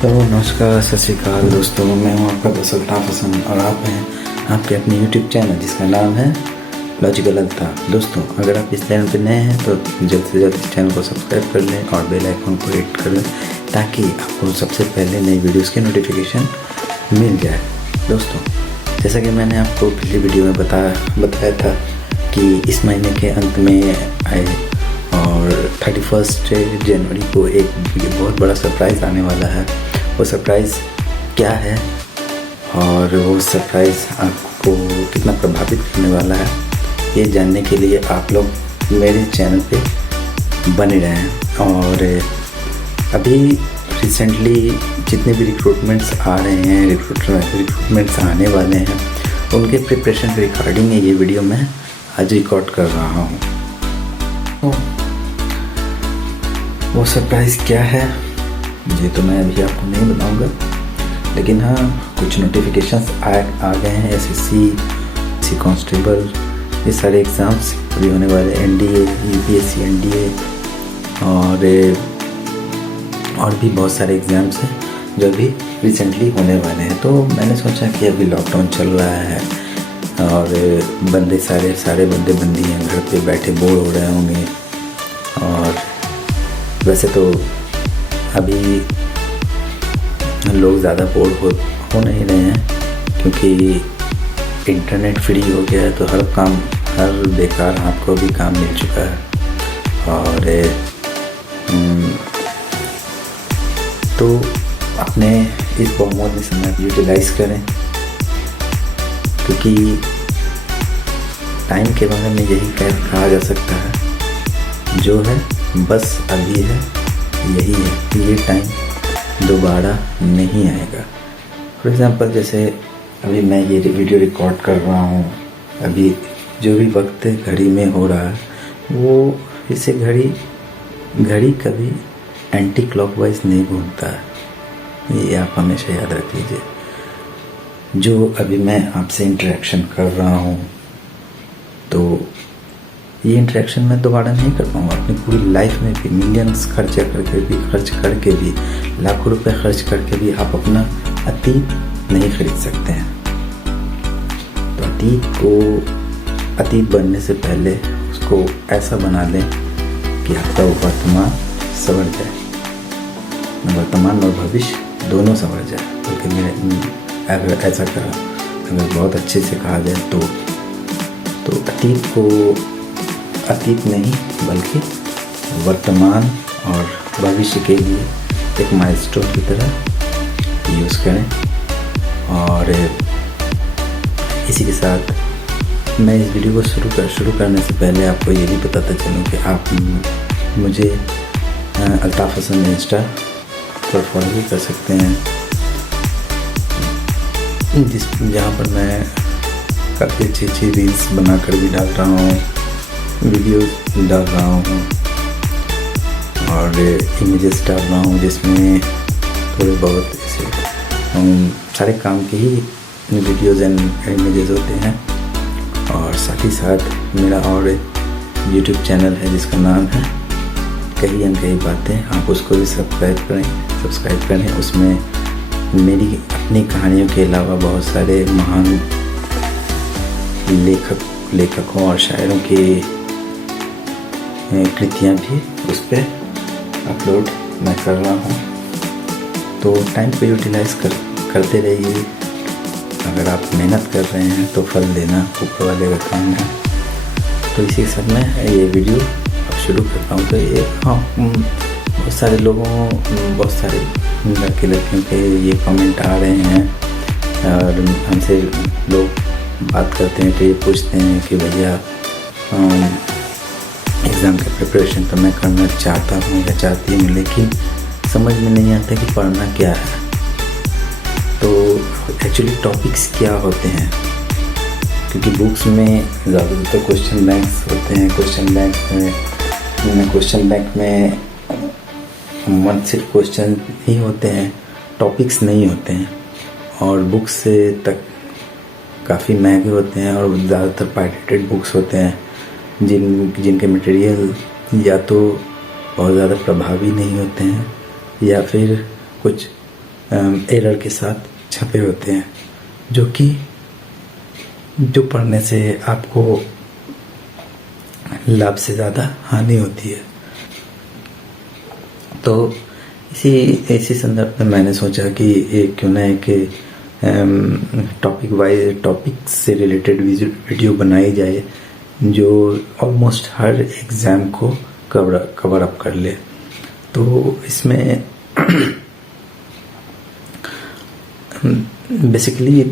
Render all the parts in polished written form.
तो नमस्कार, सत श्री अकाल दोस्तों। मैं हूं आपका दोस्त अल्ताफ हसन और आप हैं आपके अपने यूट्यूब चैनल जिसका नाम है लॉजिकल अल्ताफ। दोस्तों, अगर आप इस चैनल पर नए हैं तो जल्द से जल्द इस चैनल को सब्सक्राइब कर लें और बेल आइकन को हिट कर लें ताकि आपको सबसे पहले नई वीडियोज़ के नोटिफिकेशन मिल जाए। दोस्तों, जैसा कि मैंने आपको पिछली वीडियो में बताया था कि इस महीने के अंत में आए और 31 जनवरी को एक बहुत बड़ा सरप्राइज़ आने वाला है। वो सरप्राइज़ क्या है और वो सरप्राइज़ आपको कितना प्रभावित करने वाला है, ये जानने के लिए आप लोग मेरे चैनल पे बने रहें। और अभी रिसेंटली जितने भी रिक्रूटमेंट्स आ रहे हैं, रिक्रूटमेंट्स आने वाले हैं, उनके प्रिपरेशन रिकॉर्डिंग है ये वीडियो मैं आज रिकॉर्ड कर रहा हूँ। तो वो सरप्राइज़ क्या है ये तो मैं अभी आपको नहीं बताऊंगा, लेकिन हाँ, कुछ नोटिफिकेशंस आ गए हैं। एसएससी कांस्टेबल, ये सारे एग्ज़ाम्स अभी होने वाले, एनडीए, यूपीएससी, एनडीए और भी बहुत सारे एग्ज़ाम्स हैं जो अभी रिसेंटली होने वाले हैं। तो मैंने सोचा कि अभी लॉकडाउन चल रहा है और सारे बंदे बंदी हैं, घर पे बैठे बोर हो रहे होंगे। और वैसे तो अभी लोग ज़्यादा बोर हो नहीं रहे हैं क्योंकि इंटरनेट फ्री हो गया है, तो हर बेकार हाथ को भी काम मिल चुका है। और तो अपने इस बहुमूल्य समय को यूटिलाइज़ करें, क्योंकि टाइम के बारे में यही कहा जा सकता है, जो है बस अभी है, यही है, ये टाइम दोबारा नहीं आएगा। फॉर एग्ज़ाम्पल, जैसे अभी मैं ये वीडियो रिकॉर्ड कर रहा हूँ, अभी जो भी वक्त घड़ी में हो रहा है वो इससे घड़ी कभी एंटी क्लॉकवाइज नहीं घूमता है, ये आप हमेशा याद रख लीजिए। जो अभी मैं आपसे इंटरेक्शन कर रहा हूँ, तो ये इंटरेक्शन मैं दोबारा नहीं कर पाऊँगा। अपनी पूरी लाइफ में भी मिलियंस खर्च करके भी लाखों रुपए खर्च करके भी आप अपना अतीत नहीं खरीद सकते हैं। तो अतीत बनने से पहले उसको ऐसा बना लें कि आपका वर्तमान संवर जाए, वर्तमान और भविष्य दोनों संवर जाए। बल्कि मैंने अगर ऐसा कहा, अगर बहुत अच्छे से कहा जाए तो अतीत नहीं बल्कि वर्तमान और भविष्य के लिए एक माइलस्टोन की तरह यूज़ करें। और इसी के साथ मैं इस वीडियो को शुरू करने से पहले आपको ये भी बताता चलूँ कि आप मुझे अल्ताफ हसन इंस्टा पर फॉलो भी कर सकते हैं, जहाँ पर मैं काफ़ी अच्छी रील्स बनाकर भी डाल रहा हूँ, वीडियो डाल रहा हूँ और इमेजेस डाल रहा हूँ, जिसमें थोड़े बहुत ऐसे सारे काम के ही वीडियोज़ एंड इमेजेस होते हैं। और साथ ही साथ मेरा और यूट्यूब चैनल है जिसका नाम है कही अनकही बातें, आप उसको भी सब्सक्राइब करें। उसमें मेरी अपनी कहानियों के अलावा बहुत सारे महान लेखकों और शायरों की कृतियाँ भी उस पर अपलोड मैं कर रहा हूँ। तो टाइम को यूटिलाइज़ करते रहिए। अगर आप मेहनत कर रहे हैं तो फल देना ऊपर वाले का काम है। तो इसी के साथ मैं ये वीडियो अब शुरू करता हूँ। तो ये बहुत सारे लड़के लड़कियों के ये कमेंट आ रहे हैं और हमसे लोग बात करते हैं तो ये पूछते हैं कि भैया एग्ज़ाम का प्रिपरेशन तो मैं करना चाहता हूँ या चाहती हूँ, लेकिन समझ में नहीं आता कि पढ़ना क्या है। तो एक्चुअली टॉपिक्स क्या होते हैं, क्योंकि बुक्स में ज़्यादातर क्वेश्चन बैंक्स होते हैं। क्वेश्चन बैंक में सिर्फ क्वेश्चन ही होते हैं, टॉपिक्स नहीं होते हैं। और बुक्स से तक काफ़ी महंगे होते हैं और ज़्यादातर पायरेटेड बुक्स होते हैं, जिनके मटेरियल या तो बहुत ज़्यादा प्रभावी नहीं होते हैं या फिर कुछ एरर के साथ छपे होते हैं, जो पढ़ने से आपको लाभ से ज़्यादा हानि होती है। तो इसी संदर्भ में मैंने सोचा कि एक क्यों ना एक टॉपिक से रिलेटेड वीडियो बनाई जाए जो ऑलमोस्ट हर एग्ज़ाम को कवर अप कर ले। तो इसमें बेसिकली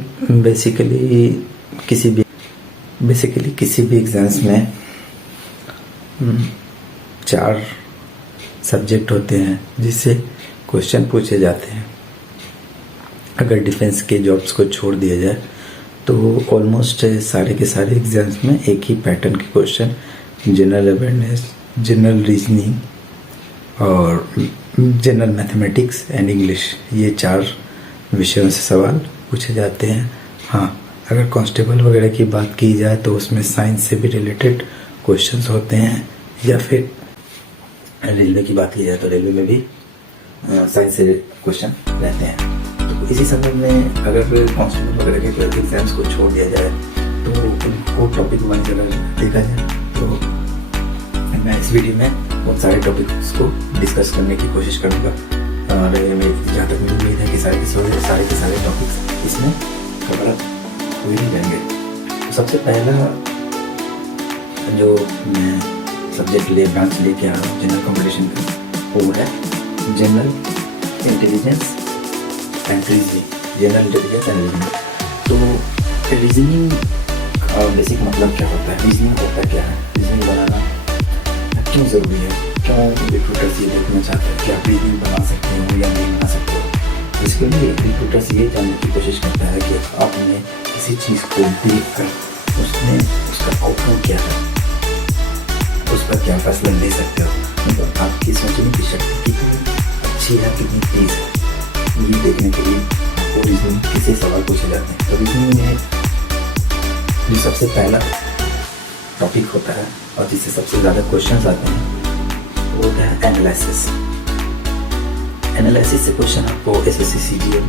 किसी भी एग्जाम्स में 4 सब्जेक्ट होते हैं जिससे क्वेश्चन पूछे जाते हैं। अगर डिफेंस के जॉब्स को छोड़ दिया जाए तो ऑलमोस्ट सारे के सारे एग्जाम्स में एक ही पैटर्न के question, general awareness, general reasoning और जनरल मैथमेटिक्स एंड इंग्लिश, ये 4 विषयों से सवाल पूछे जाते हैं। हाँ, अगर कांस्टेबल वगैरह की बात की जाए तो उसमें साइंस से भी रिलेटेड क्वेश्चंस होते हैं, या फिर रेलवे की बात की जाए तो रेलवे में भी साइंस से क्वेश्चन रहते हैं। तो इसी संदर्भ में अगर कांस्टेबल वगैरह के क्लर्क एग्जाम्स को छोड़ दिया जाए तो उनको टॉपिक वाइज अगर देखा जाए तो मैं इस वीडियो में बहुत सारे टॉपिक्स को डिस्कस करने की कोशिश करूँगा, और जहाँ तक मेरी उम्मीद है कि सारे के सारे टॉपिक्स इसमें कवर अप हुए ही रहेंगे। तो सबसे पहला जो मैं सब्जेक्ट ब्रांच लेके आ रहा हूँ जनरल कॉम्पिटिशन का, वो है general intelligence and reasoning. General intelligence and reasoning. तो रीजनिंग का बेसिक मतलब क्या होता है, रीजनिंग होता क्या है, रीजनिंग बनाना क्यों ज़रूरी है, क्यों रिक्रूटर्स ये देखना चाहते हैं कि आप रीजनिंग बना सकते हो या नहीं बना सकते हो। इसके लिए रिक्रूटर्स ये जानने की कोशिश करता है कि आपने किसी चीज़ को देख कर उसका आउटकम क्या है, उस पर क्या फैसला ले सकते हो, मतलब आपकी सोचने की शक्ति कितनी अच्छी है, कितनी तेज है, ये देखने के लिए आपको रीजनिंग किसी सवाल पूछे जाते हैं। तो रीजनिंग में जो सबसे पहला टॉपिक होता है और जिससे सबसे ज़्यादा क्वेश्चंस आते हैं वो होता है एनालिसिस। एनालिसिस से क्वेश्चन आपको SSC CGL,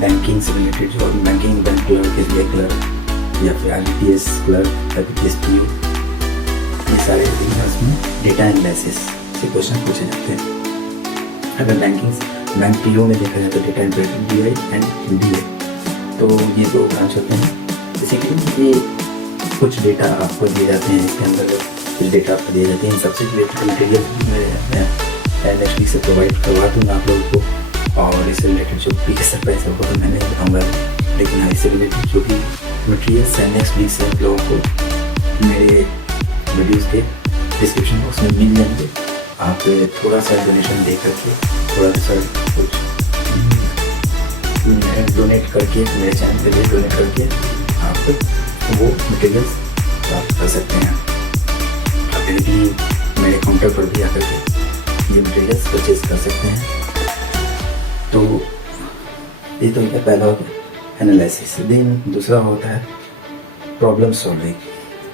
बैंकिंग से रिलेटेड जो banking bank clerk, SBI clerk या फिर IBPS क्लर्क, IBPS PO, ये सारे एग्जाम्स में डेटा एनालिसिस से क्वेश्चन पूछे जाते हैं। अगर बैंक PO में देखा जाए तो data interactive DI and DA, तो ये 2 ब्रांच होते हैं। बेसिकली ये कुछ डेटा आपको दिए जाते हैं, इसके अंदर कुछ डेटा आपको दिए जाते हैं। इन सबसे रिलेटेड मटेरियल मैं नेक्स्ट वीक से प्रोवाइड करवा दूँगा आप लोगों को, और इससे रिलेटेड जो PSF पैसा होगा तो मैंने बताऊँगा, लेकिन हाँ इससे रिलेटेड जो भी मटेरियल्स है नेक्स्ट वीक से आप लोगों को मेरे वीडियोज़ के डिस्क्रिप्शन बॉक्स में मिल जाएंगे। आप थोड़ा सा डोनेशन दे करके, थोड़ा सा कुछ डोनेट करके, मेरे चैनल के लिए डोनेट करके आप वो मटेरियल्स प्राप्त कर सकते हैं। आप डायरेक्टली मेरे काउंटर पर भी आकर के ये मटेरियल्स परचेज कर सकते हैं। तो ये तो क्या पहला होता है एनालिसिस। देन दूसरा होता है प्रॉब्लम सॉल्विंग।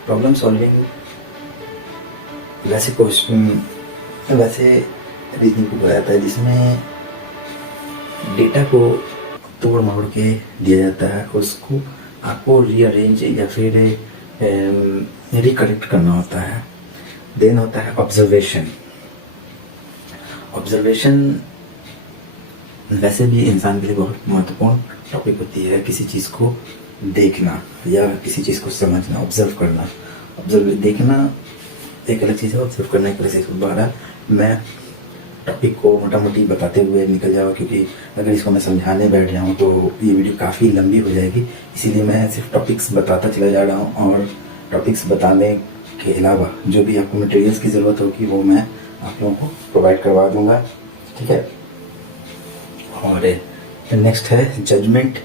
प्रॉब्लम सॉल्विंग वैसे रीजनिंग को बोला जाता है जिसमें डेटा को तोड़ मोड़ के दिया जाता है, उसको आपको रीअरेंज या फिर रिकरेक्ट करना होता है। देन होता है ऑब्जर्वेशन। ऑब्जर्वेशन वैसे भी इंसान के लिए बहुत महत्वपूर्ण टॉपिक होती है। किसी चीज़ को देखना या किसी चीज़ को समझना, ऑब्जर्व करना। देखना एक अलग चीज़ है, ऑब्जर्व करना एक अलग चीज़ है। बहरहाल मैं टॉपिक को मोटा मोटी बताते हुए निकल जाऊँ, क्योंकि अगर इसको मैं समझाने बैठ जाऊँ तो ये वीडियो काफ़ी लंबी हो जाएगी। इसीलिए मैं सिर्फ टॉपिक्स बताता चला जा रहा हूँ, और टॉपिक्स बताने के अलावा जो भी आपको मटेरियल्स की ज़रूरत होगी वो मैं आप लोगों को प्रोवाइड करवा दूँगा, ठीक है। और नेक्स्ट है जजमेंट।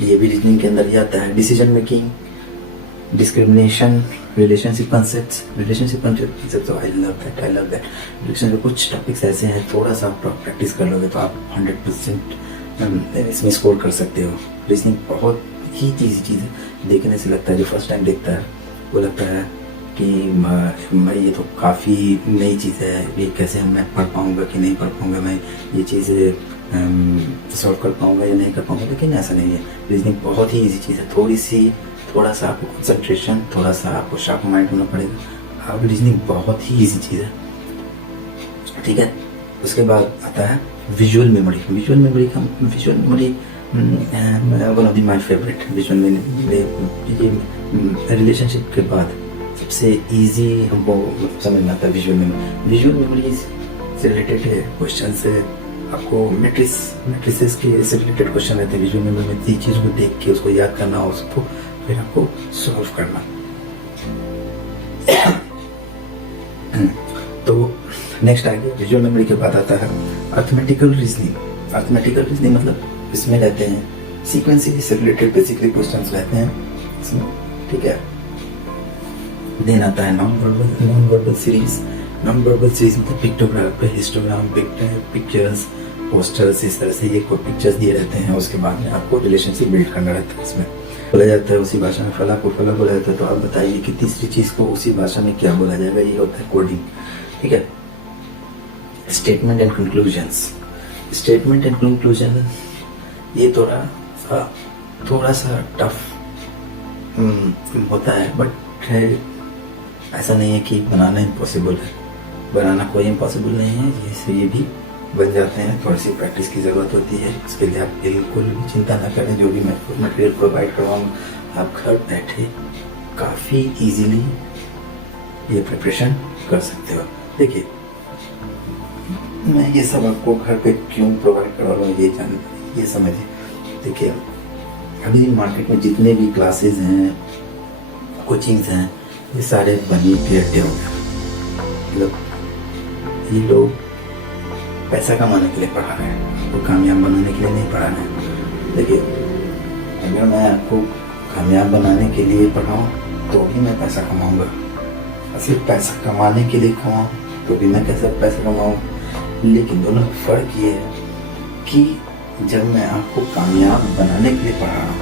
ये भी रीजनिंग के अंदर ही आता है। Decision making, discrimination, relationship concepts तो आई लव दैट। रिलेशन में कुछ टॉपिक्स ऐसे हैं, थोड़ा सा आप प्रैक्टिस कर लोगे तो आप 100% इसमें स्कोर कर सकते हो। रीजनिंग बहुत ही ईजी चीज़ है, देखने से लगता है, जो फर्स्ट टाइम देखता है वो लगता है कि भाई ये तो काफ़ी नई चीज़ है, ये कैसे मैं पढ़ पाऊँगा कि नहीं पढ़ पाऊँगा, मैं ये चीज़ सॉल्व कर पाऊँगा या नहीं कर पाऊँगा। लेकिन ऐसा नहीं है, रीजनिंग बहुत ही ईजी चीज़ है। थोड़ा सा आपको कंसंट्रेशन, थोड़ा सा आपको शार्प माइंड होना पड़ेगा। अब रीजनिंग बहुत ही ईजी चीज़ है, ठीक है। उसके बाद आता है visual memory. Visual memory one of my favourite. Visual memory relationship के बाद सबसे इजी हमको समझ में आता है विजुअल मेमोरी। विजुअल मेमोरी से रिलेटेड क्वेश्चन से आपको मैट्रिसेस के से रिलेटेड क्वेश्चन रहते हैं। विजुअल मेमोरी में तीन चीज़ को देख के उसको याद करना और उसको फिर आपको सॉल्व करना। तो नेक्स्ट आगे विजुअल मेमोरी के बाद आता है अर्थमेटिकल रीजनिंग। अर्थमेटिकल रीजनिंग मतलब इसमें रहते हैं सीक्वेंसली से रिलेटेड बेसिकली क्वेश्चंस रहते हैं इसमें, ठीक है। देन आता है non verbal series. Non verbal series मतलब पिक्टोग्राफ, हिस्टोग्राम, पिक्चर्स, पोस्टर्स, इस तरह से ये कोई पिक्चर्स दिए रहते हैं। उसके बाद में आपको रिलेशनशिप बिल्ड करना रहता है। इसमें बोला जाता है उसी भाषा में फला को फला बोला जाता है। तो आप बताइए कि तीसरी चीज को उसी भाषा में क्या बोला जाएगा, ये होता है कोडिंग, ठीक है। Statement and conclusions. Statement and conclusion ये थोड़ा सा टफ होता है, बट ऐसा नहीं है कि बनाना इम्पॉसिबल है। बनाना कोई इम्पॉसिबल नहीं है, ये भी बन जाते हैं। थोड़ी सी प्रैक्टिस की ज़रूरत होती है, इसके लिए आप बिल्कुल भी चिंता ना करें। जो भी मैं मटेरियल प्रोवाइड करवाऊँ आप घर बैठे काफ़ी इजीली ये प्रिपरेशन कर सकते हो। देखिए मैं ये सब आपको घर पे क्यों प्रोवाइड करवा रहा हूँ ये समझिए। देखिए अभी मार्केट में जितने भी क्लासेस हैं, कोचिंग्स हैं, ये सारे बनी के अड्डे हो गए। मतलब ये लोग पैसा कमाने के लिए पढ़ा रहे हैं, वो कामयाब बनाने के लिए नहीं पढ़ा रहे हैं। देखिए अगर मैं आपको कामयाब बनाने के लिए पढ़ाऊँ तो भी मैं पैसा कमाऊँगा, सिर्फ पैसा कमाने के लिए कमाऊँ तो भी मैं कैसे पैसा कमाऊँ। लेकिन दोनों में फ़र्क ये है कि जब मैं आपको कामयाब बनाने के लिए पढ़ा रहा हूँ,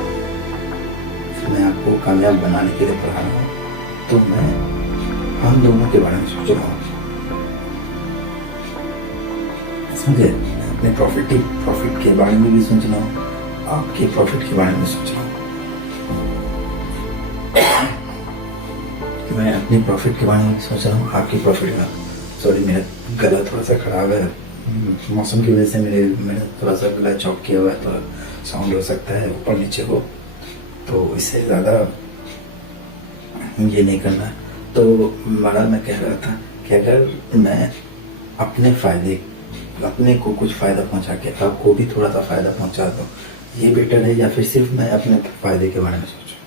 तो मैं हम दोनों के बारे में सोच रहा हूँ, समझे। मैं अपने प्रॉफिट के बारे में भी सोच रहा हूँ, आपके प्रॉफिट के बारे में सोच रहा हूँ। मैं अपने प्रॉफिट के बारे में सोच रहा हूँ, आपके प्रॉफिट का। सॉरी मेरा गला थोड़ा सा ख़राब है, मौसम की वजह से मेरा थोड़ा सा गला चौक किया हुआ है, थोड़ा साउंड हो सकता है ऊपर नीचे को, तो इससे ज़्यादा ये नहीं करना। तो बड़ा मैं कह रहा था कि अगर मैं अपने को कुछ फ़ायदा पहुंचा के आपको भी थोड़ा सा फ़ायदा पहुंचा दूँ, ये बेटर है, या फिर सिर्फ मैं अपने फ़ायदे के बारे में सोचूं।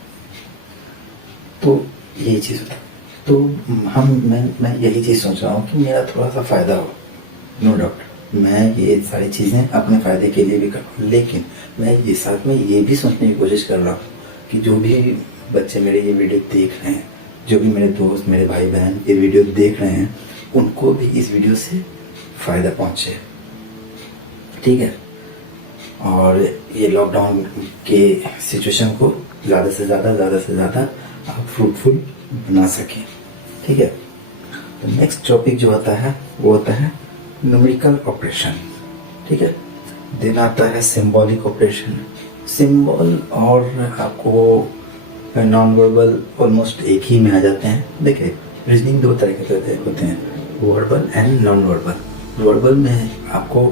तो यही चीज़ होता है। तो मैं यही चीज़ सोच रहा हूँ कि मेरा थोड़ा सा फ़ायदा हो। नो डाउट मैं ये सारी चीज़ें अपने फ़ायदे के लिए भी कर रहा हूँ, लेकिन मैं ये साथ में ये भी सोचने की कोशिश कर रहा हूँ कि जो भी बच्चे मेरे ये वीडियो देख रहे हैं, जो भी मेरे दोस्त, मेरे भाई बहन ये वीडियो देख रहे हैं, उनको भी इस वीडियो से फ़ायदा पहुँचे, ठीक है। और ये लॉकडाउन के सिचुएशन को ज़्यादा से ज़्यादा आप फ्रूटफुल बना सकें, ठीक है। तो नेक्स्ट टॉपिक जो आता है वो होता है न्यूमेरिकल ऑपरेशन, ठीक है। देन आता है सिंबॉलिक ऑपरेशन। सिंबल और आपको नॉन वर्बल ऑलमोस्ट एक ही में आ जाते हैं। देखिए रीजनिंग दो तरह के होते हैं, verbal and non verbal. Verbal में आपको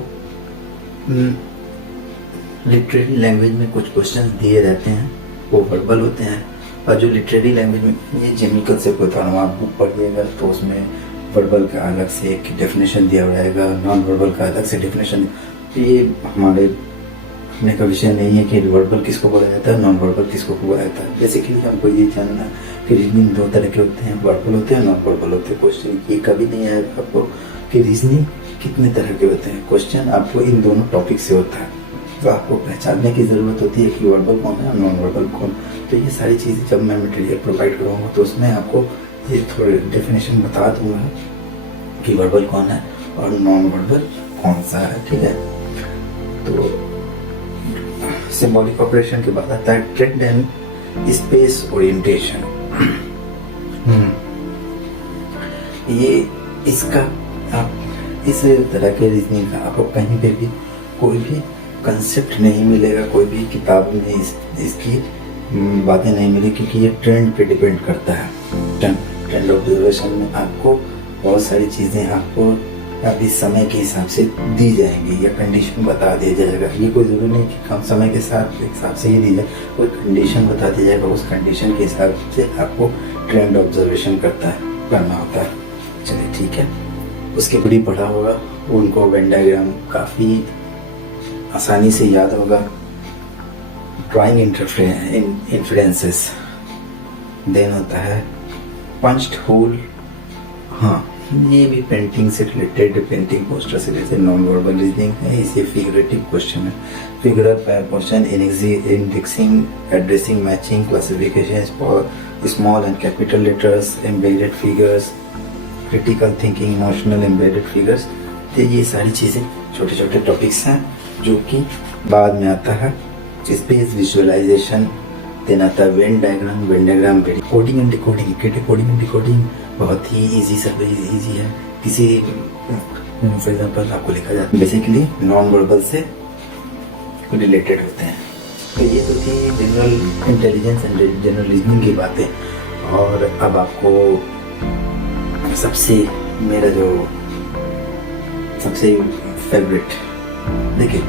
लिटरेरी लैंग्वेज में कुछ क्वेश्चन दिए रहते हैं, वो वर्बल होते हैं। और जो लिटरेरी लैंग्वेज में ये जेमिकल से बता रहा हूँ, आप बुक पढ़िएगा तो उसमें वर्बल का अलग से एक डेफिनेशन दिया रहेगा, नॉन वर्बल का अलग से डेफिनेशन। ये हमारे अपने का विषय नहीं है कि वर्बल किसको बोला जाता है, नॉन वर्बल किसको बोला जाता है। बेसिकली हमको ये जानना कि रीजनिंग दो तरह के होते हैं, वर्बल होते हैं, नॉन वर्बल होते हैं। क्वेश्चन ये कभी नहीं आएगा आपको कि रीजनिंग कितने तरह के होते हैं। क्वेश्चन आपको इन दोनों टॉपिक से होता है, तो आपको पहचानने की ज़रूरत होती है कि वर्बल कौन है और नॉन वर्बल कौन। तो ये सारी चीज़ें जब मैं मटेरियल प्रोवाइड करूँगा तो उसमें आपको ये थोड़े डेफिनेशन बता दूँगा कि वर्बल कौन है और नॉन वर्बल कौन सा है, ठीक है। तो सिंबॉलिक ऑपरेशन के बाद आता है ट्रेंड एंड स्पेस ओरिएंटेशन। ये इसका आप इस तरह के रीजनिंग का आपको कहीं पे भी कोई भी कंसेप्ट नहीं मिलेगा, कोई भी किताब में इसकी बातें नहीं मिली, क्योंकि ये ट्रेंड पे डिपेंड करता है। ट्रेंड ऑब्जर्वेशन में आपको बहुत सारी चीज़ें आपको अभी समय के हिसाब से दी जाएंगी या कंडीशन बता दिया जाएगा। ये कोई ज़रूरी नहीं कि कम समय के हिसाब से ही दी जाए, कोई कंडीशन बता दिया जाएगा, उस कंडीशन के हिसाब से आपको ट्रेंड ऑब्जर्वेशन करना होता है। चलिए ठीक है, उसके पूरी पढ़ा होगा, उनको वेन डायग्राम काफ़ी आसानी से याद होगा। ड्राइंग इन्फ्लुएंसेस देन होता है पंच्ड होल। हाँ, ये भी पेंटिंग से रिलेटेड, पेंटिंग पोस्टर से रिलेटेड नॉन वर्बल रीजनिंग है। इसे फिगरेटिव क्वेश्चन है, figure question, indexing, addressing, matching, classification, small and capital letters, embedded figures, critical thinking, emotional embedded figures. तो ये सारी चीज़ें छोटे छोटे टॉपिक्स हैं जो कि बाद में आता है। स्पेस विजुअलाइजेशन, देन आता है Venn diagram, coding and decoding बहुत ही इजी है। किसी फॉर एग्जांपल आपको लिखा जाता है, बेसिकली नॉन वर्बल से रिलेटेड होते हैं। तो ये तो थी general intelligence and general reasoning की बातें। और अब आपको मेरा जो सबसे फेवरेट, देखिए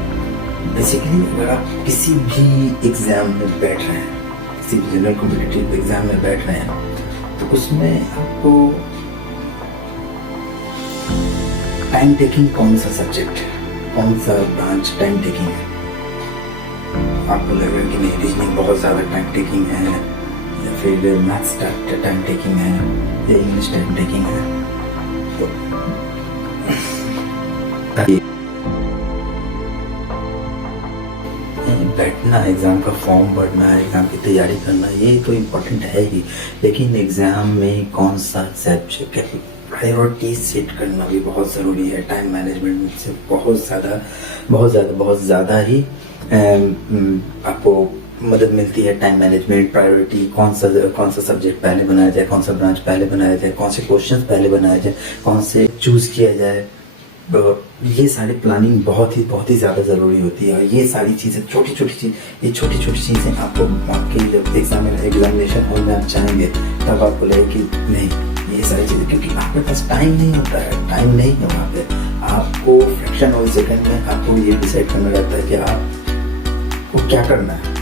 बेसिकली अगर आप किसी भी एग्ज़ाम में बैठ रहे हैं, किसी भी जनरल कॉम्पिटिटिव एग्ज़ाम में बैठ रहे हैं, तो उसमें आपको टाइम टेकिंग कौन सा सब्जेक्ट है, कौन सा ब्रांच टाइम टेकिंग है? आपको लगेगा कि नहीं रीजनिंग बहुत ज़्यादा टाइम टेकिंग है, या फिर मैथ्स टाइम टेकिंग है, या इंग्लिश टाइम टेकिंग है। तो बैठना, एग्ज़ाम का फॉर्म भरना, एग्ज़ाम की तैयारी करना, ये तो इम्पोर्टेंट है ही, लेकिन एग्ज़ाम में कौन सा सब्जेक्ट है, प्रायोरिटी सेट करना भी बहुत ज़रूरी है। टाइम मैनेजमेंट से बहुत ज़्यादा ही आपको मदद मिलती है। टाइम मैनेजमेंट, प्रायोरिटी, कौन सा सब्जेक्ट पहले बनाया जाए, कौन सा ब्रांच पहले बनाया जाए, कौन से क्वेश्चन पहले बनाया जाए, कौन से चूज़ किया जाए। तो ये सारी प्लानिंग बहुत ही ज़्यादा ज़रूरी होती है। और ये सारी चीज़ें छोटी छोटी चीज़ें आपको आपके जब एग्जामिनेशन हॉल में आप जाएंगे तब आपको लगे कि नहीं, ये सारी चीज़ें, क्योंकि आपके पास टाइम नहीं होता है, टाइम नहीं है वहाँ पे। आपको फ्रैक्शन ऑफ सेकंड में आपको ये डिसाइड करना रहता है कि आपको क्या करना है।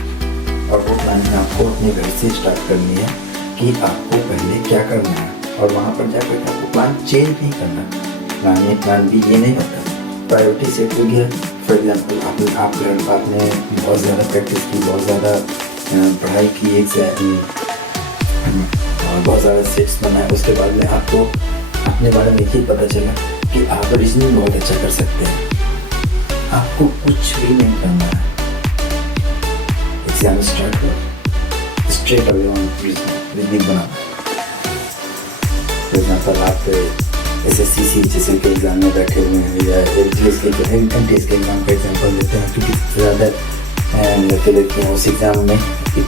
और वो प्लानिंग आपको अपने घर से स्टार्ट करनी है कि आपको पहले क्या करना है, और वहाँ पर जाकर आपको प्लान चेंज नहीं करना। प्लान भी ये नहीं होता। प्रायोरिटी सेट हो गया, फॉर एग्जाम्पल आपने बहुत ज़्यादा प्रैक्टिस की, बहुत ज़्यादा पढ़ाई की, बहुत ज़्यादा सेट्स बनाए, उसके बाद में आपको अपने बारे में ये पता चला कि आप रीजनिंग बहुत अच्छा कर सकते हैं। आपको कुछ भी नहीं करना है, एग्जाम स्टार्ट हो, straight away on reasoning banana. For example आप SSC जैसे के एग्ज़ाम में बैठे हुए हैं, या LTS के NTS के एग्ज़ाम का एग्जाम्पल देते हैं, क्योंकि ज़्यादा लड़के उस एग्ज़ाम में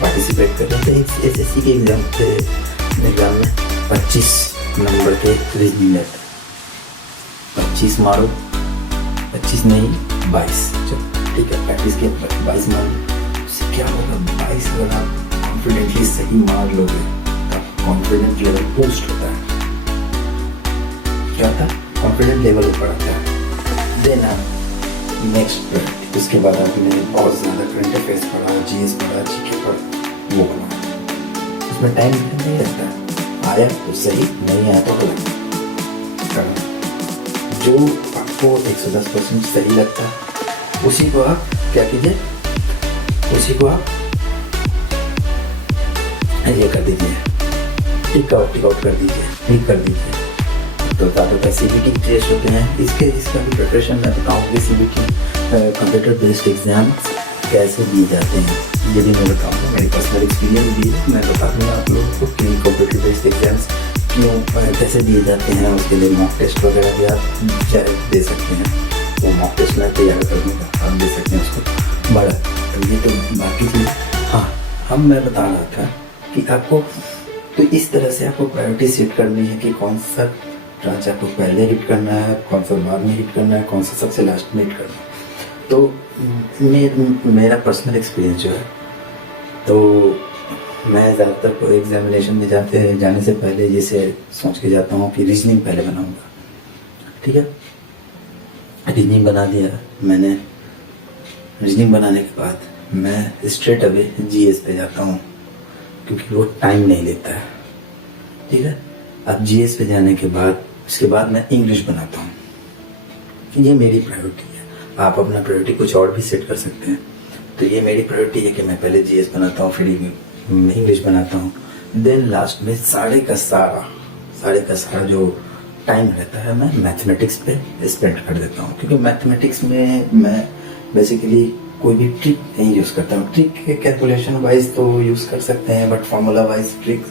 पार्टिसिपेट कर रहे थे। SSC के एग्ज़ाम में 25 नंबर के रीजनिंग लेते, 25 मारो, 25 नहीं 22, चलो ठीक है, प्रैक्टिस के 22 मारो। उससे क्या होगा, 22 अगर आप कॉन्फिडेंटली सही मार लोगे तब कॉन्फिडेंस लेवल बूस्ट होता है। क्या था, कॉन्फिडेंस लेवल ऊपर आता है। देन आप नेक्स्ट, उसके बाद आपने बहुत ज़्यादा करंट अफेयर्स पढ़ा, GS पढ़ा, GK पढ़ा, वो पढ़ा। उसमें टाइम नहीं लगता, आया तो सही, नहीं आया तो गलत करना। जो आपको 110% सही लगता है उसी को आप क्या कीजिए, उसी को आप ये कर दीजिए, टिक आउट कर दीजिए, टिक कर दीजिए। तो ज़्यादातर CBT टेस्ट होते हैं, इसका भी प्रिपरेशन मैं बताऊँगी। CBT कंप्यूटर बेस्ड एग्ज़ाम कैसे दिए जाते हैं ये भी मैं बताऊँगा, मेरी पर्सनल एक्सपीरियंस भी है। मैं बता दूँगा आप लोगों को कि कंप्यूटर बेस्ड एग्ज़ाम्स क्यों कैसे दिए जाते हैं। उसके लिए मॉक टेस्ट वगैरह भी आप दे सकते हैं, तो मॉक टेस्ट में तैयार करने का आप दे सकते हैं उसको बड़ा। तो ये तो बाकी चीज़, हाँ मैं बता रहा था कि आपको तो इस तरह से आपको प्रायोरिटी सेट करनी है कि कौन सा ब्रांच आपको पहले हिट करना है, कौन सा बाद में हिट करना है, कौन सा सबसे लास्ट में हिट करना है। तो मेरा पर्सनल एक्सपीरियंस जो है, तो मैं ज़्यादातर कोई एग्जामिनेशन में जाने से पहले जैसे सोच के जाता हूँ कि रीजनिंग पहले बनाऊँगा, ठीक है। रीजनिंग बना दिया मैंने। रीजनिंग बनाने के बाद मैं स्ट्रेट अवे जीएस पे जाता हूँ, क्योंकि वो टाइम नहीं लेता है, ठीक है। अब जीएस पे जाने के बाद उसके बाद मैं इंग्लिश बनाता हूँ। ये मेरी प्रायोरिटी है। आप अपना प्रायोरिटी कुछ और भी सेट कर सकते हैं। तो ये मेरी प्रायोरिटी है कि मैं पहले जीएस बनाता हूँ, फिर इंग्लिश बनाता हूँ, देन लास्ट में सारे का सारा जो टाइम रहता है मैं मैथमेटिक्स पे स्पेंड कर देता हूँ। क्योंकि मैथमेटिक्स में मैं बेसिकली कोई भी ट्रिक नहीं यूज़ करता हूँ। ट्रिक कैलकुलेशन वाइज तो यूज़ कर सकते हैं, बट फॉर्मूला वाइज ट्रिक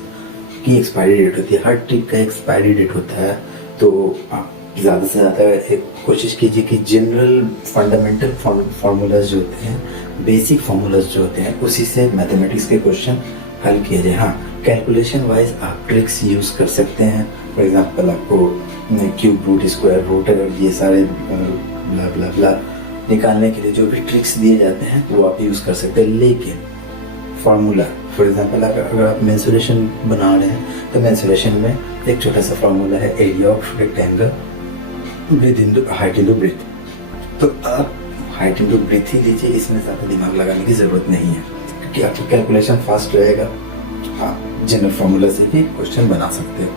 की एक्सपायरी डेट होती है। हर ट्रिक का एक्सपायरी डेट होता है। तो आप ज़्यादा से ज़्यादा एक कोशिश कीजिए कि जनरल फंडामेंटल फार्मूलाज जो होते हैं, बेसिक फार्मूलाज जो होते हैं, उसी से मैथमेटिक्स के क्वेश्चन हल किए जाए। हाँ, कैलकुलेशन वाइज आप ट्रिक्स यूज़ कर सकते हैं। फॉर एग्जांपल आपको क्यूब रूट, स्क्वायर रूट, ये सारे ब्ला ब्ला ब्ला निकालने के लिए जो भी ट्रिक्स दिए जाते हैं वो आप यूज़ कर सकते हैं। लेकिन फार्मूला, फॉर एग्जांपल अगर आप मेंसुरेशन बना रहे हैं तो मेंसुरेशन में एक छोटा सा फार्मूला है, area of rectangle breath into height into breadth. तो आप हाइट इंटू ब्रेथ ही लीजिए, इसमें ज़्यादा दिमाग लगाने की ज़रूरत नहीं है, क्योंकि आपका कैलकुलेशन फास्ट रहेगा। आप जनरल फार्मूला से भी क्वेश्चन बना सकते हो,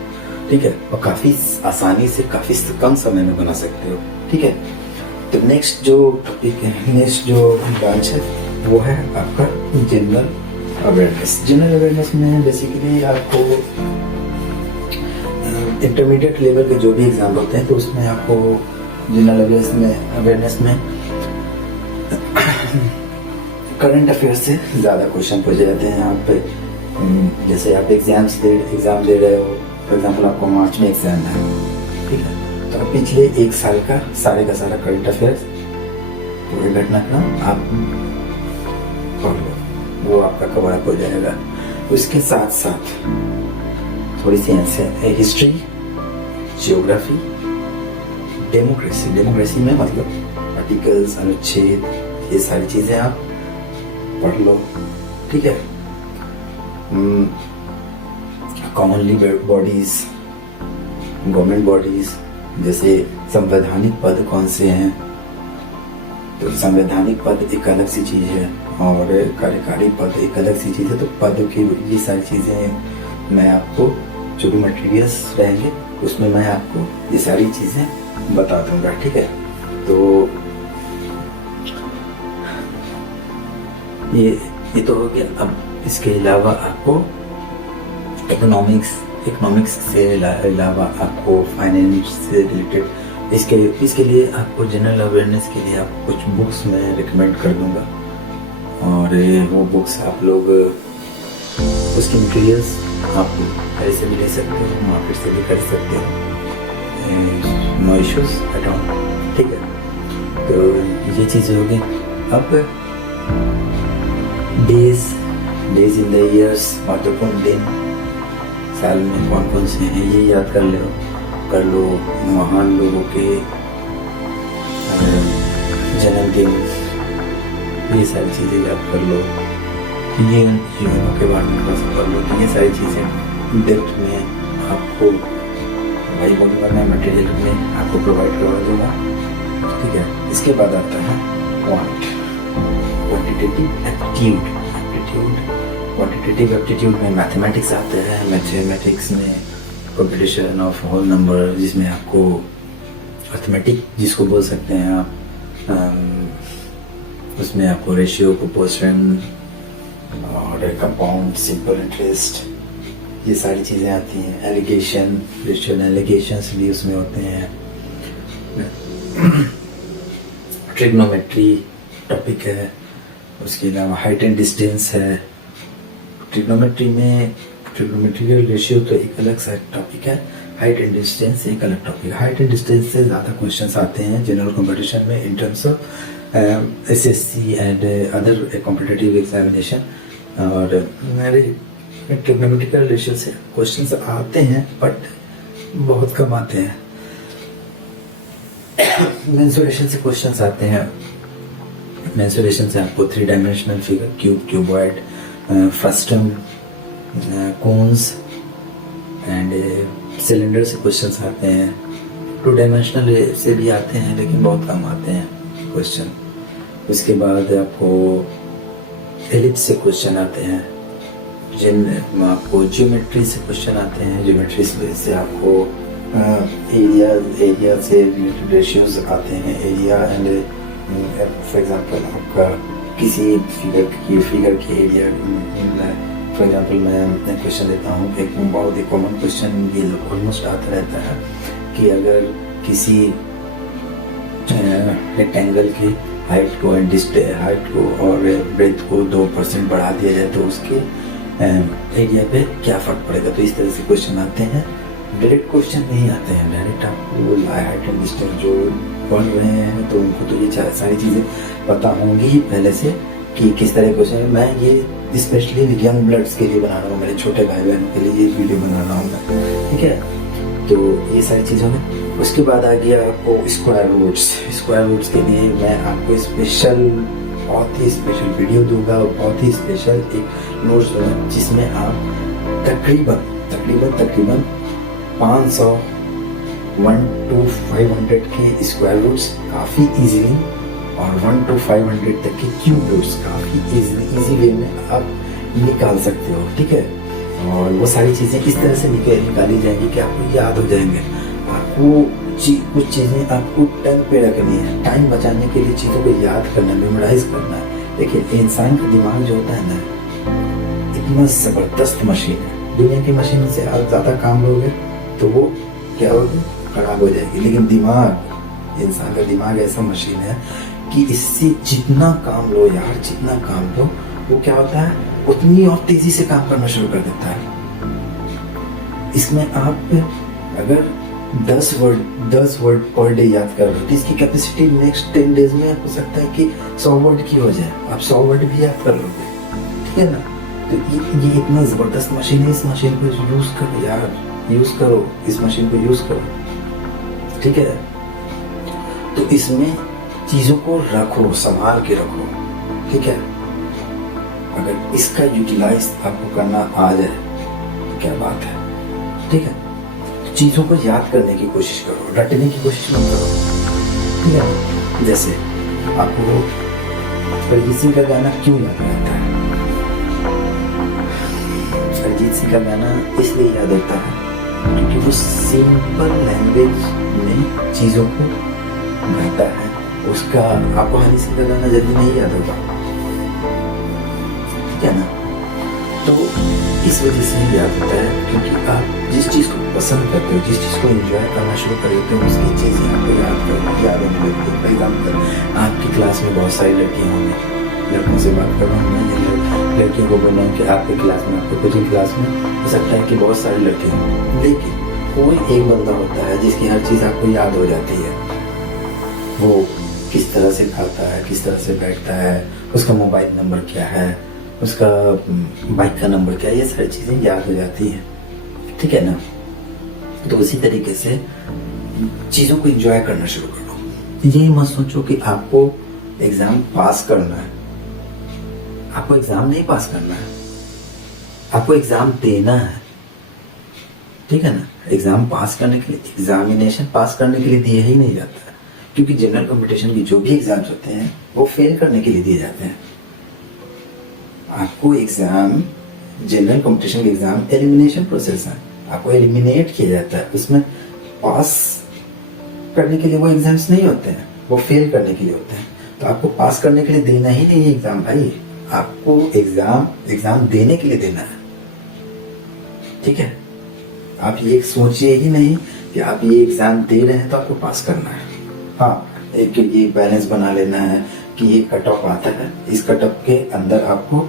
ठीक है, और काफ़ी आसानी से काफ़ी कम समय में बना सकते हो, ठीक है। तो नेक्स्ट जो टॉपिक है, नेक्स्ट जो ब्रांच है वो है आपका जनरल अवेयरनेस। जनरल अवेयरनेस में बेसिकली आपको इंटरमीडिएट लेवल के जो भी एग्जाम होते हैं तो उसमें आपको जनरल अवेयरनेस में करंट अफेयर से ज़्यादा क्वेश्चन पूछे जाते हैं। यहाँ पे जैसे आप एग्ज़ाम दे रहे हो, फॉर एग्जांपल आपको मार्च में एग्ज़ाम है, ठीक है, तो आप पिछले एक साल का सारा करंट अफेयर्स पूरे घटनाक्रम आप पढ़ लो, वो आपका कवर अप हो जाएगा। उसके साथ साथ थोड़ी सी हिस्ट्री, जियोग्राफी, डेमोक्रेसी में मतलब आर्टिकल्स, अनुच्छेद, ये सारी चीज़ें आप पढ़ लो, ठीक है। कॉमनली बॉडीज, गवर्नमेंट बॉडीज, जैसे संवैधानिक पद कौन से हैं, तो संवैधानिक पद एक अलग सी चीज़ है और कार्यकारी पद एक अलग सी चीज़ है। तो पदों की ये सारी चीज़ें मैं आपको, जो भी मटेरियल्स रहेंगे उसमें मैं आपको ये सारी चीज़ें बता दूंगा, ठीक है। तो ये तो हो गया। अब इसके अलावा आपको इकोनॉमिक्स से अलावा आपको फाइनेंस से रिलेटेड इसके लिए आपको जनरल अवेयरनेस के लिए आप कुछ बुक्स मैं रिकमेंड कर दूंगा, और वो बुक्स आप लोग उसकी मटेरियल्स आप कहीं से भी ले सकते हो, मार्केट से भी कर सकते हो, नो इश्यूज एट ऑल, ठीक है। तो ये चीज़ें हो गई। अब डेज इन द ईयर्स, महत्वपूर्ण दिन साल में कौन कौन से हैं ये याद कर लो। महान लोगों के जन्मदिन, ये सारी चीज़ें याद कर लो। ये जीवनों के बारे में थोड़ा सा कर लो। ये सारी चीज़ें डेप्थ में आपको वही बोलूँगा, मैं मटेरियल में आपको प्रोवाइड करवा दूँगा, ठीक है। इसके बाद आता है क्वांटिटेटिव एप्टीट्यूड में मैथमेटिक्स आते हैं। मैथमेटिक्स में कंप्यूटेशन ऑफ होल नंबर, जिसमें आपको अर्थमेटिक जिसको बोल सकते हैं आप, उसमें आपको रेशियो, प्रोपोर्शन और कंपाउंड, सिंपल इंटरेस्ट, ये सारी चीज़ें आती हैं। एलिगेशन, रेशियल एलिगेशंस भी उसमें होते हैं। ट्रिग्नोमेट्री टॉपिक है। उसके अलावा हाइट एंड डिस्टेंस है। ट्रिग्नोमेट्रिकल रेशियो तो एक अलग सा टॉपिक है, हाइट एंड डिस्टेंस एक अलग टॉपिक है। हाइट एंड डिस्टेंस से ज़्यादा क्वेश्चंस आते हैं जनरल कंपटीशन में in terms of SSC and other competitive examination. और ट्रिग्नोमेट्रिकल रेशियो से क्वेश्चंस आते हैं, बट बहुत कम आते हैं। मेंसुरेशन से क्वेश्चंस आते हैं। मेंसुरेशन से आपको 3 dimensional figure, cube, cuboid, frustum, cones and cylinder से क्वेश्चंस आते हैं। 2 डायमेंशनल से भी आते हैं लेकिन बहुत कम आते हैं क्वेश्चन। उसके बाद आपको एलिप्स से क्वेश्चन आते हैं, जिन आपको ज्योमेट्री से क्वेश्चन आते हैं। ज्योमेट्री से आपको एरिया से रिलेटेड रेशियोज आते हैं। एरिया एंड फॉर एग्जांपल आपका किसी फिगर की एरिया, फॉर एग्जांपल मैं क्वेश्चन देता हूँ। एक बहुत ही कॉमन क्वेश्चन ये ऑलमोस्ट आता रहता है कि अगर किसी रेक्टेंगल की हाइट को और ब्रेथ को 2% बढ़ा दिया जाए तो उसके एरिया पे क्या फर्क पड़ेगा। तो इस तरह से क्वेश्चन आते हैं। डायरेक्ट क्वेश्चन नहीं आते हैं। डायरेक्ट आपको हाइट एंड डिस्टेंस जो पढ़ रहे हैं तो उनको तो ये सारी चीज़ें पता होंगी ही पहले से कि किस तरह क्वेश्चन है। मैं ये स्पेशली यंग ब्लड्स के लिए बना रहा हूँ, मेरे छोटे भाई बहनों के लिए ये वीडियो बना रहा हूँ मैं, ठीक है। तो ये सारी चीज़ों में उसके बाद आ गया आपको स्क्वायर रूट्स के लिए मैं आपको बहुत ही स्पेशल वीडियो दूंगा और बहुत ही स्पेशल एक नोट्स दूंगा जिसमें आप तकरीबन 500 1 to 500 के स्क्वायर रूट्स काफ़ी इजीली और 1 to 500 तक के क्यूब रूट्स काफ़ी इजी वे में आप निकाल सकते हो, ठीक है। और वो सारी चीज़ें इस तरह से निकाली जाएंगी कि आपको याद हो जाएंगे। आपको कुछ चीज़ें आपको टाइम पे रखनी है। टाइम बचाने के लिए चीज़ों को याद करना, मेमोराइज करना है। देखिए इंसान का दिमाग जो होता है ना, इतना ज़बरदस्त मशीन है। दुनिया की मशीन से आप ज़्यादा काम लोगे तो वो क्या होगी, खराब हो जाएगी। लेकिन इंसान का दिमाग ऐसा मशीन है कि इससे जितना काम लो यार, जितना काम लो, वो क्या होता है उतनी और तेजी से काम करना शुरू कर देता है। इसमें आप अगर 10 वर्ड पर डे याद कर रहे हो तो इसकी कैपेसिटी नेक्स्ट 10 डेज में हो सकता है कि 100 वर्ड की हो जाए। आप 100 वर्ड भी याद कर लोगे, ठीक है ना। तो ये इतना ज़बरदस्त मशीन है। इस मशीन को यूज़ करो यार, इस मशीन को यूज़ करो, ठीक है। तो इसमें चीज़ों को रखो, संभाल के रखो, ठीक है। अगर इसका यूटिलाइज आपको करना आ जाए तो क्या बात है, ठीक है। तो चीज़ों को याद करने की कोशिश करो, रटने की कोशिश मत करो, ठीक है। जैसे आपको अरिजीत सिंह का गाना क्यों याद रहता है? अरिजीत सिंह का गाना इसलिए याद रहता है क्योंकि वो सिंपल लैंग्वेज में चीज़ों को गाता है। उसका आपको हनी सिंह का गाना जल्दी नहीं याद होगा, ठीक है ना। तो इस वजह से याद होता है क्योंकि आप जिस चीज़ को पसंद करते हो, जिस चीज़ को एंजॉय करना शुरू कर देते हो, उसकी चीज़ें आपको याद होने लगती है। फॉर एग्जाम्पल आपकी क्लास में बहुत सारी लड़कियाँ होंगी, लड़कों से बात कर रहा हूँ मैं, लड़कियों को बोल रहा हूँ कि आपके क्लास में, आपके कोचिंग क्लास में हो सकता है कि बहुत सारी लड़कियाँ हों, लेकिन कोई एक बंदा होता है जिसकी हर चीज़ आपको याद हो जाती है। वो किस तरह से खाता है, किस तरह से बैठता है, उसका मोबाइल नंबर क्या है, उसका बाइक का नंबर क्या है, ये सारी चीज़ें याद हो जाती हैं, ठीक है ना। तो उसी तरीके से चीज़ों को एंजॉय करना शुरू करो। यही मत सोचो कि आपको एग्ज़ाम पास करना है। आपको एग्ज़ाम नहीं पास करना है, आपको एग्ज़ाम देना है, ठीक है ना। एग्ज़ाम पास करने के लिए, एग्जामिनेशन पास करने के लिए दिया ही नहीं जाता है, क्योंकि जनरल कंपटीशन की जो भी एग्ज़ाम्स होते हैं वो फेल करने के लिए दिए जाते हैं। आपको एग्ज़ाम, जनरल कंपटीशन के एग्ज़ाम एलिमिनेशन प्रोसेस है, आपको एलिमिनेट किया जाता है। उसमें पास करने के लिए वो एग्ज़ाम्स नहीं होते हैं, वो फेल करने के लिए होते हैं। तो आपको पास करने के लिए देना ही नहीं है एग्ज़ाम भाई, आपको एग्ज़ाम देने के लिए देना है, ठीक है। आप ये सोचिए ही नहीं कि आप ये एग्ज़ाम दे रहे हैं तो आपको पास करना है। हाँ, एक ये बैलेंस बना लेना है कि ये कट ऑफ आता है, इस कट ऑफ के अंदर आपको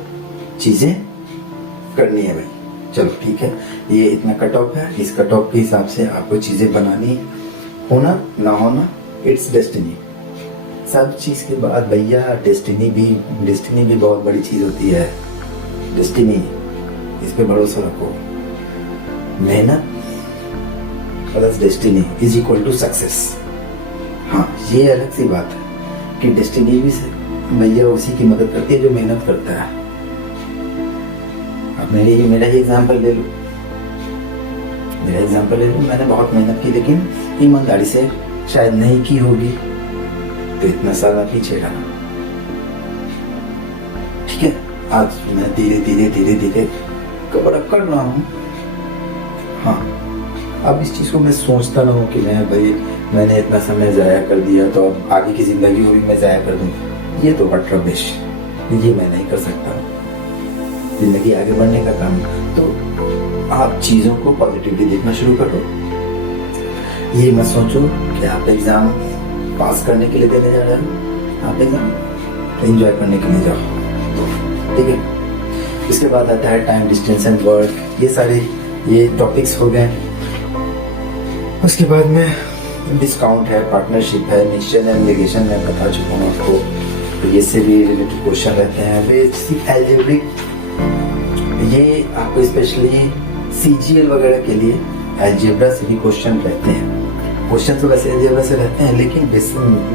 चीज़ें करनी है भाई। चलो ठीक है, ये इतना कट ऑफ है, इस कट ऑफ के हिसाब से आपको चीज़ें बनानी है। होना ना होना इट्स डेस्टिनी। सब चीज़ के बाद भैया डेस्टिनी भी बहुत बड़ी चीज़ होती है। डेस्टिनी, इस पे भरोसा रखो, मेहनत plus destiny is equal to success. हाँ, ये अलग सी बात है कि डेस्टिनी भी भैया उसी की मदद करती है जो मेहनत करता है। अब मेरा ही एग्जाम्पल ले लो, मैंने बहुत मेहनत की लेकिन ईमानदारी से शायद नहीं की होगी तो इतना सारा पीछे रहा। ठीक है, आज मैं धीरे धीरे कवर अप कर रहा हूँ। हाँ, अब इस चीज को मैं सोचता ना हूँ कि मैंने इतना समय जाया कर दिया तो अब आगे की जिंदगी को भी मैं जाया कर दूँ, ये तो बट रबिश, ये मैं नहीं कर सकता। जिंदगी आगे बढ़ने का काम, तो आप चीजों को पॉजिटिवली देखना शुरू करो। ये मत सोचो कि आप एग्जाम पास करने के लिए देने जा रहे हो, आप एग्जाम एंजॉय करने के लिए जाओ। ठीक है, इसके बाद आता है टाइम, डिस्टेंस एंड वर्क, ये टॉपिक्स हो गए। उसके बाद में डिस्काउंट है, पार्टनरशिप है, मिशन एंड नेगेशन में बता चुका हूँ आपको, तो ये से भी रिलेटेड क्वेश्चन रहते हैं। बेसिक अलजेब्रिक, ये आपको स्पेशली CGL वगैरह के लिए अलजेब्रा से भी क्वेश्चन रहते हैं। क्वेश्चन तो वैसे अलजेब्रा से रहते हैं लेकिन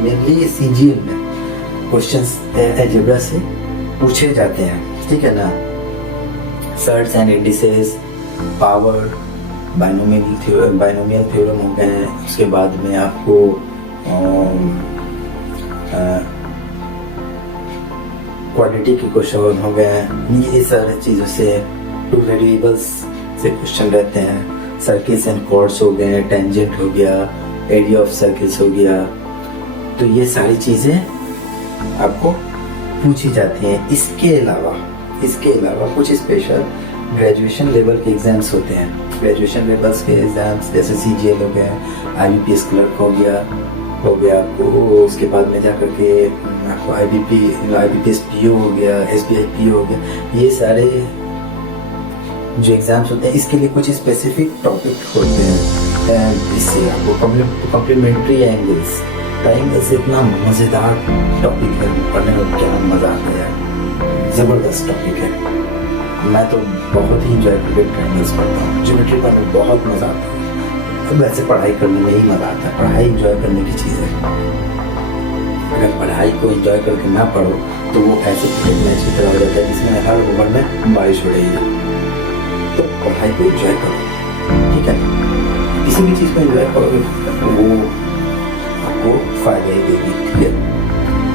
मेनली CGL में क्वेश्चन अलजेब्रा से पूछे जाते हैं। ठीक है ना, shirts and indices, power, binomial theorem हो गए। उसके बाद में आपको क्वालिटी के क्वेश्चन हो गए। ये सारे चीज़ों से, टू वेरिएबल्स से क्वेश्चन रहते हैं। सर्किल्स एंड कॉर्ड्स हो गए, टेंजेंट हो गया, एरिया ऑफ सर्किल्स हो गया। तो ये सारी चीज़ें आपको पूछी जाती हैं। इसके अलावा कुछ स्पेशल ग्रेजुएशन लेवल के एग्जाम्स होते हैं। ग्रेजुएशन लेवल्स के एग्जाम्स जैसे CGL हो गए, IBPS क्लर्क हो गया आपको। उसके बाद में जा करके आपको IBPS PO हो गया, SBI PO हो गया। ये सारे जो एग्जाम्स होते हैं इसके लिए कुछ स्पेसिफिक टॉपिक होते हैं। इससे आपको कॉम्प्लीमेंट्री एंगल्स इतना मज़ेदार टॉपिक है, पढ़ने में क्या मज़ा आता है, ज़बरदस्त टॉपिक है। मैं तो बहुत ही इंजॉय करके ट्रायंगल्स पढ़ता हूँ। ज्योमेट्री पढ़ने में बहुत मज़ा आता है। अब वैसे पढ़ाई करने में ही मज़ा आता है, पढ़ाई इंजॉय करने की चीज़ है। अगर पढ़ाई को इंजॉय करके ना पढ़ो तो वो ऐसे क्रिकेट मैच की तरह हो जाता है जिसमें हर ओवर में बारिश हो रही है। तो पढ़ाई को इंजॉय करो, ठीक है। किसी भी चीज़ को इंजॉय करोगे वो आपको फायदा ही देगी, ठीक है।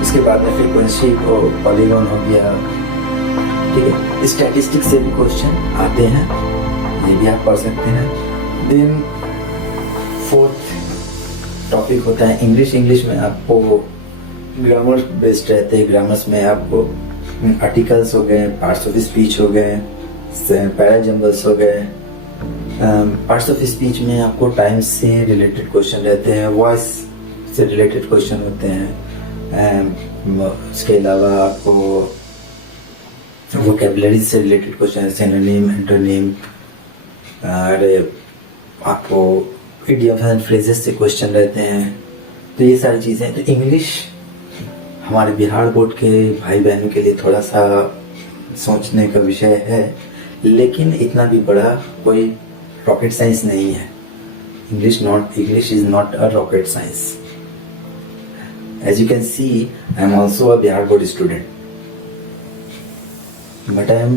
इसके बाद में फ्रीक्वेंसी और पॉलीगॉन हो गया, ठीक है। स्टैटिस्टिक्स से भी क्वेश्चन आते हैं, ये भी आप पढ़ सकते हैं। देन फोर्थ टॉपिक होता है इंग्लिश में आपको ग्रामर बेस्ड रहते हैं। ग्रामर्स में आपको आर्टिकल्स हो गए, पार्ट्स ऑफ स्पीच हो गए, पैराजम्बल्स हो गए। पार्ट्स ऑफ स्पीच में आपको टाइम से रिलेटेड क्वेश्चन रहते हैं, वॉइस से रिलेटेड क्वेश्चन होते हैं। इसके अलावा आपको वोकैबुलरी से रिलेटेड क्वेश्चन, सिनोनिम, एंटोनिम, और आपको इडियम्स एंड फ्रेजेस से क्वेश्चन रहते हैं। तो ये सारी चीज़ें, तो इंग्लिश हमारे बिहार बोर्ड के भाई बहनों के लिए थोड़ा सा सोचने का विषय है, लेकिन इतना भी बड़ा कोई रॉकेट साइंस नहीं है। English is not a rocket science. As you can see, I am also a Bihar board student, but I am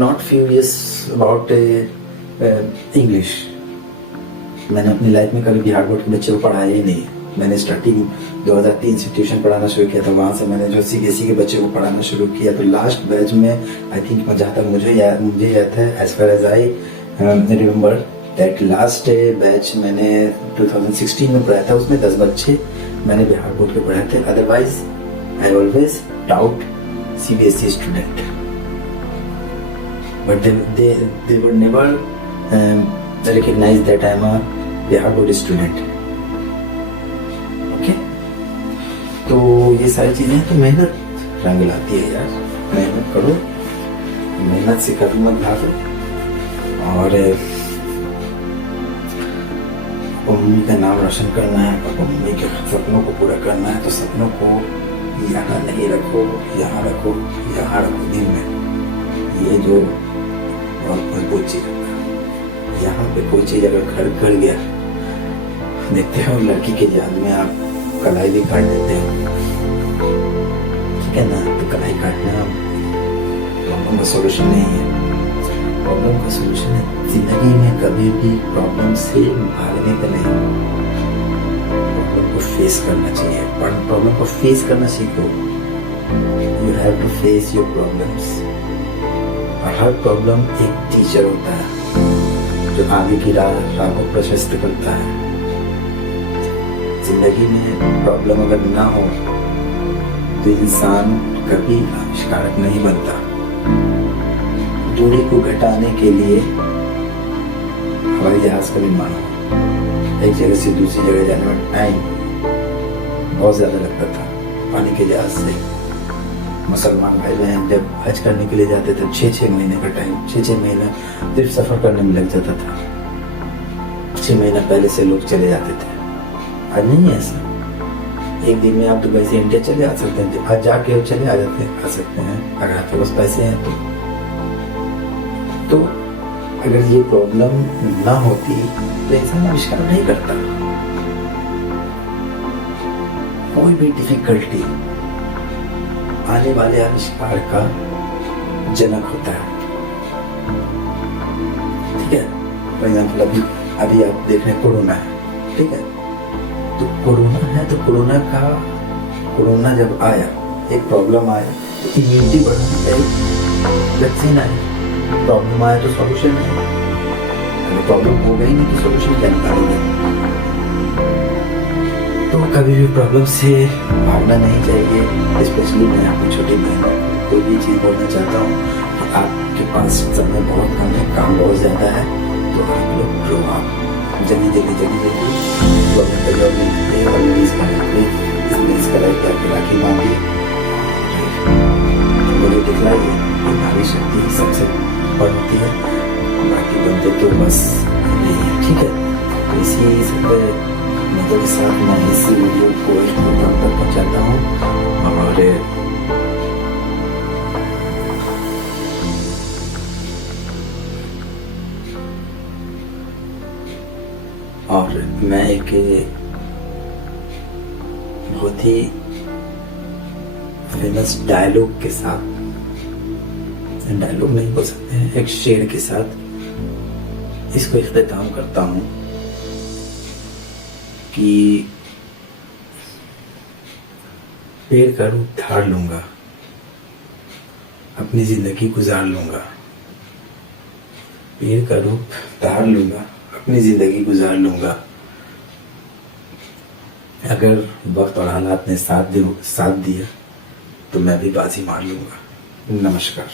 not furious about English. मैंने अपनी लाइफ में कभी बिहार बोर्ड के बच्चे को पढ़ाया ही नहीं। मैंने स्टार्टिंग 2003 से ट्यूशन पढ़ाना शुरू किया था, वहाँ से मैंने जो CBSE के बच्चे को पढ़ाना शुरू किया। तो लास्ट बैच में आई थिंक, जहाँ तक मुझे याद है, as far as I remember that last batch मैंने 2016 में पढ़ाया था, उसमें 10 बच्चे मैंने बिहार बोर्ड के पढ़ाए थे। Otherwise I always taut CBSE student, but they were never recognize that I am a Bihar board student. Okay, तो ये सारी चीजें, तो मेहनत रंग लाती है यार। मेहनत करो, मेहनत से कभी मत भागो। और मम्मी का नाम रोशन करना है, मम्मी के सपनों को पूरा करना है, तो सपनों को यहाँ नहीं रखो, यहाँ रखो, यहाँ रखो दिल में। ये जो बहुत मजबूत चीज है। यहाँ पे कोई चीज अगर खड़ गया, देखते हो लड़की के जाल में आप कलाई भी काट देते हो, ठीक है ना। तो कलाई काटना प्रॉब्लम का सोल्यूशन नहीं है। प्रॉब्लम का सोल्यूशन है जिंदगी में कभी भी प्रॉब्लम से भागने का नहीं, प्रॉब्लम को फेस करना चाहिए। प्रॉब्लम को फेस करना सीखो। You have to face your problems. और हर प्रॉब्लम एक टीचर होता है जो आगे की राह को प्रशस्त करता है। जिंदगी में प्रॉब्लम अगर ना हो तो इंसान कभी आविष्कारक नहीं बनता। दूरी को घटाने के लिए हवाई जहाज का निर्माण हो, एक जगह से दूसरी जगह जाने में टाइम बहुत ज्यादा लगता था। पानी के जहाज से मुसलमान भाई बहन जब हज करने के लिए जाते थे 6-6 महीने का टाइम, 6-6 महीना सिर्फ सफर करने में लग जाता था। 6 महीना पहले से लोग चले जाते थे। आज नहीं है ऐसा। एक दिन में आप दुबई से इंडिया चले आ सकते हैं, आज जाके चले आ सकते हैं अगर आपके पास पैसे हैं तो अगर ये प्रॉब्लम ना होती तो इंसान आविष्कार नहीं करता। कोई भी डिफिकल्टी आने वाले आविष्कार का जनक होता है, ठीक है। फॉर एग्जाम्पल अभी आप देख रहे हैं कोरोना है, ठीक है। तो कोरोना है तो कोरोना जब आया, एक प्रॉब्लम आया तो इम्यूनिटी बढ़ाने का एक वैक्सीन आया। प्रॉब्लम आया तो सॉल्यूशन है, अगर प्रॉब्लम हो गई नहीं तो सॉल्यूशन क्या निकालोगे। तो कभी भी प्रॉब्लम से भागना नहीं चाहिए। स्पेशली मैं अपनी छोटी बहनों को कोई भी चीज़ बोलना चाहता हूँ कि आपके पास समय बहुत कम है, काम बहुत ज़्यादा है, तो आप लोग जो आप जल्दी प्रॉब्लम का जवाब नहीं देते और इसका लाइक करके राखी मांगी मुझे दिखलाइए। नारी शक्ति सबसे बड़ी होती है, बाकी बंदे तो बस नहीं है, ठीक है। तो इसी के साथ मैं इस वीडियो को एक मुकाम तक पहुंचाता हूँ और मैं एक बहुत ही फेमस डायलॉग के साथ, डायलॉग नहीं बोल सकते हैं, एक शेर के साथ इसको इख्तिताम करता हूँ कि पेड़ का रूप धार लूंगा, अपनी जिंदगी गुजार लूंगा। पेड़ का रूप धार लूंगा, अपनी जिंदगी गुजार लूंगा। अगर वक्त और हालात ने साथ दिया तो मैं भी बाजी मार लूंगा। नमस्कार।